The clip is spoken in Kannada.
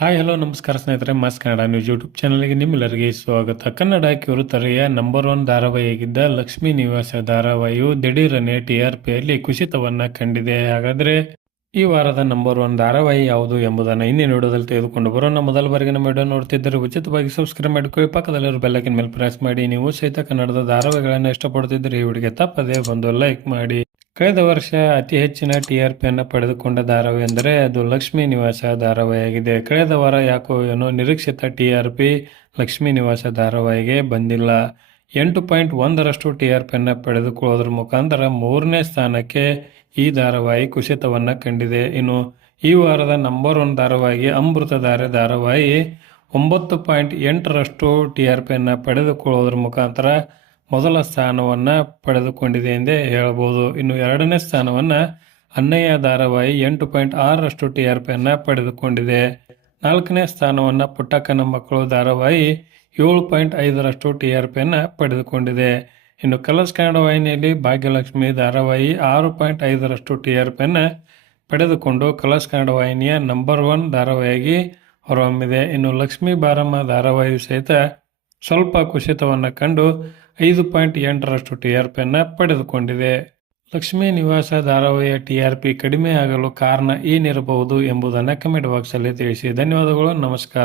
ಹಾಯ್ ಹಲೋ ನಮಸ್ಕಾರ ಸ್ನೇಹಿತರೆ, ಮಾಸ್ ಕನ್ನಡ ನ್ಯೂಸ್ ಯೂಟ್ಯೂಬ್ ಚಾನಲ್ಗೆ ನಿಮ್ಮೆಲ್ಲರಿಗೆ ಸ್ವಾಗತ. ಕನ್ನಡ ಕಿರುತೆರೆಯ ನಂಬರ್ ಒನ್ ಧಾರಾವಾಹಿಯಾಗಿದ್ದ ಲಕ್ಷ್ಮೀ ನಿವಾಸ ಧಾರಾವಾಹಿಯು ದಿಢೀರನೆ ಟಿ ಆರ್ ಪಿಯಲ್ಲಿ ಕುಸಿತವನ್ನ ಕಂಡಿದೆ. ಹಾಗಾದ್ರೆ ಈ ವಾರದ ನಂಬರ್ ಒನ್ ಧಾರಾವಾಹಿ ಯಾವುದು ಎಂಬುದನ್ನು ಇನ್ನೇ ನೋಡೋದಲ್ಲಿ ತೆಗೆದುಕೊಂಡು ಬರೋಣ. ಮೊದಲ ಬಾರಿಗೆ ನಮ್ಮ ವಿಡಿಯೋ ನೋಡ್ತಿದ್ದರೆ ಉಚಿತವಾಗಿ ಸಬ್ಸ್ಕ್ರೈಬ್ ಮಾಡಿಕೊಳ್ಳಿ. ಪಕ್ಕದಲ್ಲಿರೋ ಬೆಲ್ಲಕಿನ ಮೇಲೆ ಪ್ರೆಸ್ ಮಾಡಿ. ನೀವು ಸಹಿತ ಕನ್ನಡದ ಧಾರಾವಾಹಿಗಳನ್ನು ಇಷ್ಟಪಡ್ತಿದ್ದರೆ ಈ ವಿಡಿಯೋಗೆ ತಪ್ಪದೇ ಬಂದು ಲೈಕ್ ಮಾಡಿ. ಕಳೆದ ವರ್ಷ ಅತಿ ಹೆಚ್ಚಿನ ಟಿ ಆರ್ ಪಿಯನ್ನು ಪಡೆದುಕೊಂಡ ಧಾರಾವಾಹಿ ಎಂದರೆ ಅದು ಲಕ್ಷ್ಮೀ ನಿವಾಸ ಧಾರಾವಾಹಿಯಾಗಿದೆ. ಕಳೆದ ವಾರ ಯಾಕೋ ಏನೋ ನಿರೀಕ್ಷಿತ ಟಿ ಆರ್ ಪಿ ಲಕ್ಷ್ಮೀ ನಿವಾಸ ಧಾರಾವಾಹಿಗೆ ಬಂದಿಲ್ಲ. ಎಂಟು ಪಾಯಿಂಟ್ ಒಂದರಷ್ಟು ಟಿ ಆರ್ ಪಿಯನ್ನು ಪಡೆದುಕೊಳ್ಳೋದ್ರ ಮುಖಾಂತರ ಮೂರನೇ ಸ್ಥಾನಕ್ಕೆ ಈ ಧಾರಾವಾಹಿ ಕುಸಿತವನ್ನು ಕಂಡಿದೆ. ಇನ್ನು ಈ ವಾರದ ನಂಬರ್ ಒನ್ ಧಾರಾವಾಹಿ ಅಮೃತಧಾರೆ ಧಾರಾವಾಹಿ ಒಂಬತ್ತು ಪಾಯಿಂಟ್ ಎಂಟರಷ್ಟು ಟಿ ಆರ್ ಪಿಯನ್ನು ಪಡೆದುಕೊಳ್ಳೋದ್ರ ಮುಖಾಂತರ ಮೊದಲ ಸ್ಥಾನವನ್ನು ಪಡೆದುಕೊಂಡಿದೆ ಎಂದೇ ಹೇಳಬಹುದು ಇನ್ನು ಎರಡನೇ ಸ್ಥಾನವನ್ನು ಅನ್ನಯ್ಯ ಧಾರಾವಾಹಿ ಎಂಟು ಪಾಯಿಂಟ್ ಆರರಷ್ಟು ಟಿ ಆರ್ ಪಿಯನ್ನು ಪಡೆದುಕೊಂಡಿದೆ. ನಾಲ್ಕನೇ ಸ್ಥಾನವನ್ನು ಪುಟ್ಟಕ್ಕನ ಮಕ್ಕಳು ಧಾರಾವಾಹಿ ಏಳು ಪಾಯಿಂಟ್ ಐದರಷ್ಟು ಟಿ ಆರ್ ಪಿಯನ್ನು ಪಡೆದುಕೊಂಡಿದೆ. ಇನ್ನು ಕಲರ್ಸ್ ಕನ್ನಡ ವಾಹಿನಿಯಲ್ಲಿ ಭಾಗ್ಯಲಕ್ಷ್ಮಿ ಧಾರಾವಾಹಿ ಆರು ಪಾಯಿಂಟ್ ಐದರಷ್ಟು ಟಿ ಆರ್ ಪಿಯನ್ನು ಪಡೆದುಕೊಂಡು ಕಲರ್ಸ್ ಕನ್ನಡ ವಾಹಿನಿಯ ನಂಬರ್ ಒನ್ ಧಾರಾವಾಹಿಯಾಗಿ ಹೊರಹೊಮ್ಮಿದೆ. ಇನ್ನು ಲಕ್ಷ್ಮೀ ಬಾರಮ್ಮ ಧಾರಾವಾಹಿಯು ಸಹಿತ ಸ್ವಲ್ಪ ಕುಸಿತವನ್ನು ಕಂಡು ಐದು ಪಾಯಿಂಟ್ ಎಂಟರಷ್ಟು ಟಿ ಆರ್ ಪಿಯನ್ನು ಪಡೆದುಕೊಂಡಿದೆ. ಲಕ್ಷ್ಮೀ ನಿವಾಸ ಧಾರಾವಾಹಿಯ ಟಿ ಆರ್ ಪಿ ಕಡಿಮೆ ಆಗಲು ಕಾರಣ ಏನಿರಬಹುದು ಎಂಬುದನ್ನು ಕಮೆಂಟ್ ಬಾಕ್ಸಲ್ಲಿ ತಿಳಿಸಿ. ಧನ್ಯವಾದಗಳು, ನಮಸ್ಕಾರ.